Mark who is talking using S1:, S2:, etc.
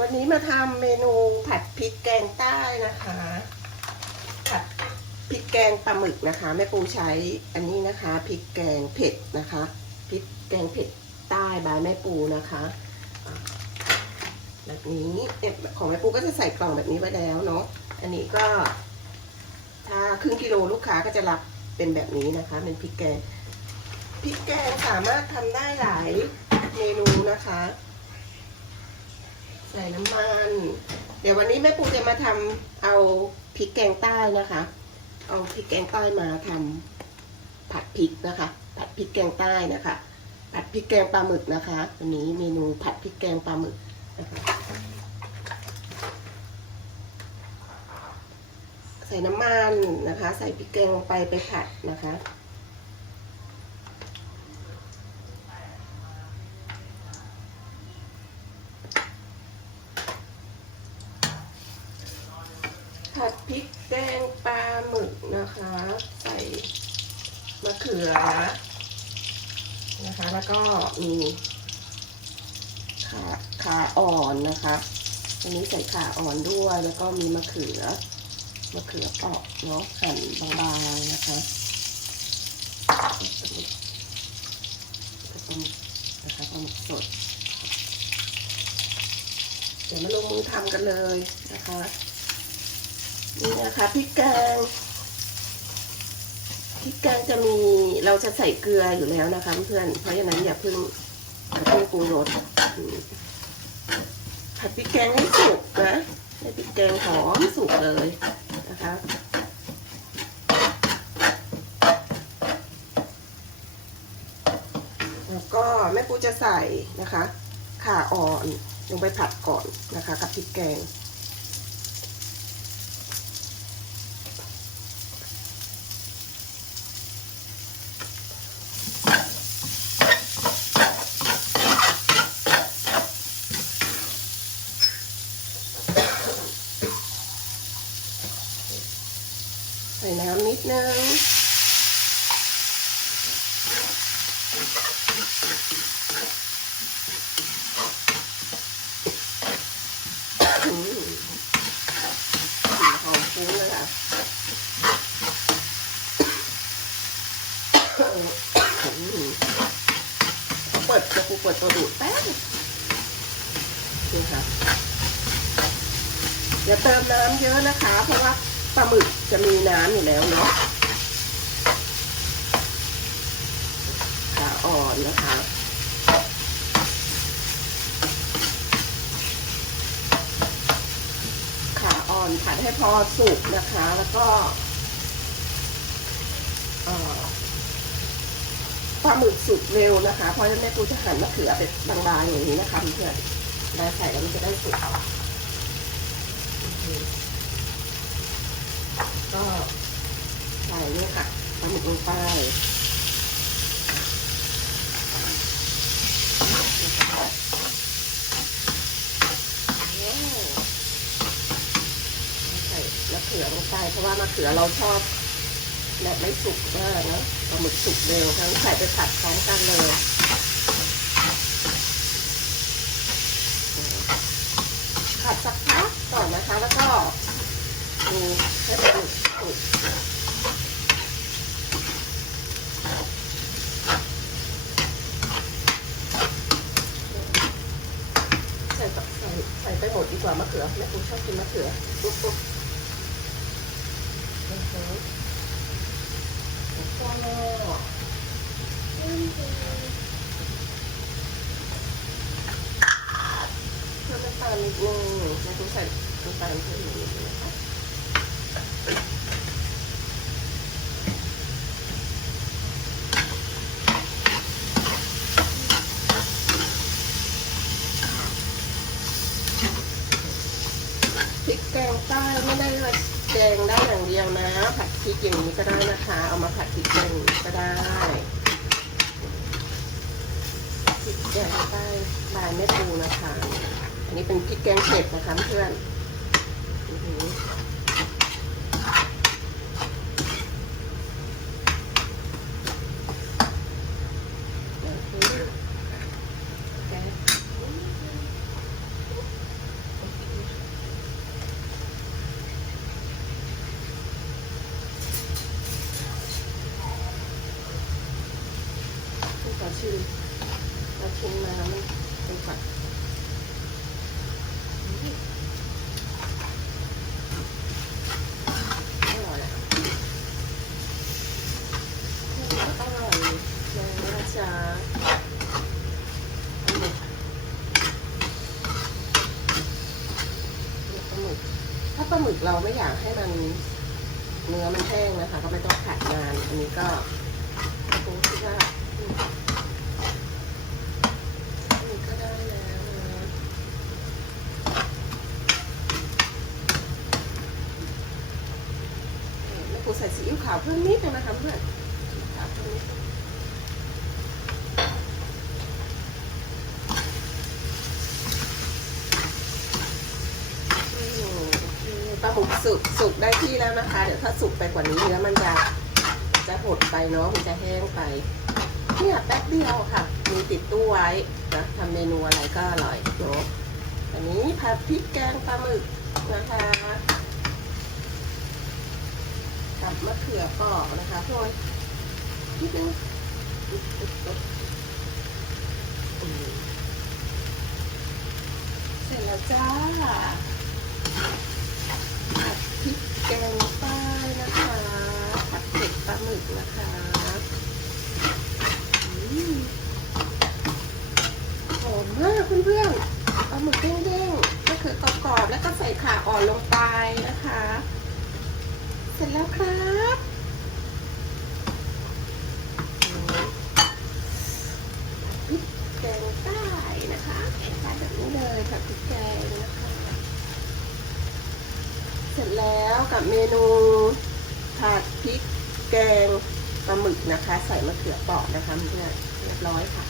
S1: วันนี้มาทำเมนูผัดพริกแกงใต้นะคะ ผัดพริกแกงปลาหมึกนะคะแม่ปูใช้อันนี้นะคะพริกแกงเผ็ดนะคะพริกแกงเผ็ดใต้บายแม่ปูนะคะ แบบนี้ของแม่ปูก็จะใส่กล่องแบบนี้ไว้แล้วเนาะอันนี้ก็ ถ้าครึ่งกิโลลูกค้าก็จะรับเป็นแบบนี้นะคะเป็นพริกแกงพริกแกงสามารถทำได้หลายเมนูนะคะ ใส่น้ำมัน เดี๋ยววันนี้แม่ปูจะมาทำเอาพริกแกงใต้นะคะ เอาพริกแกงใต้มาทำผัดพริกนะคะ ผัดพริกแกงใต้นะคะ ผัดพริกแกงปลาหมึกนะคะวันนี้เมนูผัดพริกแกงปลาหมึกะะใส่น้ำมันนะคะ ใส่พริกแกงลงไปไปผัดนะคะ นะคะ แล้วก็มีขาขาอ่อนนะคะอันนี้ใส่ขาอ่อนด้วย แล้วก็มีมะเขือ มะเขือเปาะเนาะหั่นบางๆนะคะปลาหมึนะคะปลามสด เดี๋ยวมาลงมือทำกันเลยนะคะ นี่นะคะพริกแกง พริกแกงจะมีเราจะใส่เกลืออยู่แล้วนะคะเพื่อนเพราะฉะนั้นอย่าเพิ่งเพิ่งปรุงรสผัดพริกแกงให้สุกนะให้พริกแกงหอมสุกเลยนะคะแล้วก็แม่ปูจะใส่นะคะข่าอ่อนลงไปผัดก่อนนะคะ กับพริกแกง ใส่น้ำนิดนึงหอมฟุ้ล้ค่ะเปิดกระปุกเปิดตัวดูดแป๊บนี่ค่ะอย่าเติมน้ำเยอะนะคะ เพราะว่า ปลาหมึกจะมีน้ำอยู่แล้วเนาะขาอ่อนนะคะขาอ่อนผัดให้พอสุกนะคะ แล้วก็ปลาหมึกสุกเร็วนะคะ เพราะนั่นแม่ครูจะหั่นมะเขือเป็นบางๆอย่างนี้นะคะเพื่อนได้ใส่แล้วมันจะได้สุก ก็ใส่เนี่ยค่ะปลาหมึกลงไปมะเขือลงไปเพราะว่ามะเขือเราชอบแบบไม่สุกมากนะปลาหมึกสุกเร็วทั้งใส่ไปผัดพร้อมกันเลยผัดสักพักก่อนนะคะแล้วก็ดู ใส่ไปหมดดีกว่ามะเขือแม่กูชอบกินมะเขือเพิ่มน้ำตาลนิดนึงแม่กูใส่น้ำตาลเพิ่มนิดนึงนะคะ พริกแกงใต้ไม่ได้ว่าแกงได้อย่างเดียวนะ ผัดพริกอย่างนี้ก็ได้นะคะ เอามาผัดพริกแกงก็ได้พริกแกงใต้ลายแม่ปูนะคะ อันนี้เป็นพริกแกงเผ็ดนะคะเพื่อน หมึกเราไม่อยากให้มันเนื้อมันแห้งนะคะ ก็ไม่ต้องผัดนาน อันนี้ก็ผมคิดว่าอืมอันนี้ก็ได้แล้วนะเอ่อแล้วกูใส่ซีอิ๊วขาวเพิ่มนิดนึงนะคะเพื่อนซีอิ๊วขาวเพิ่มนิดนึงอืมโอเค ปลาหมึกสุกสุกได้ที่แล้วนะคะ เดี๋ยวถ้าสุกไปกว่านี้เนื้อมันจะจะหดไปเนาะมันจะแห้งไปเนี่ยแป๊บเดียวค่ะ มีติดตู้ไว้นะทำเมนูอะไรก็อร่อยเนาะอันนี้ผัดพริกแกงปลาหมึกนะคะกับมะเขือปอกนะคะโรยนิดนึงเสร็จแล้วจ้า แกงป้ายนะคะผัดเผ็ดปลาหมึกนะคะอืมหอมมากเพื่อนๆเอาหมึกเด้งๆก็คือกรอบๆแล้วก็ใส่ขาอ่อนลงไปนะคะ เสร็จแล้วครับอืมพริกแกงใต้นะคะแกงใต้แบบนี้เลยค่ะพริกแกงนะคะ เสร็จแล้วกับเม นูผัดพริกแกงปลาหมึกนะคะ ใส่มะเขือเปราะนะคะเพื่อนเรียบร้อยค่ะ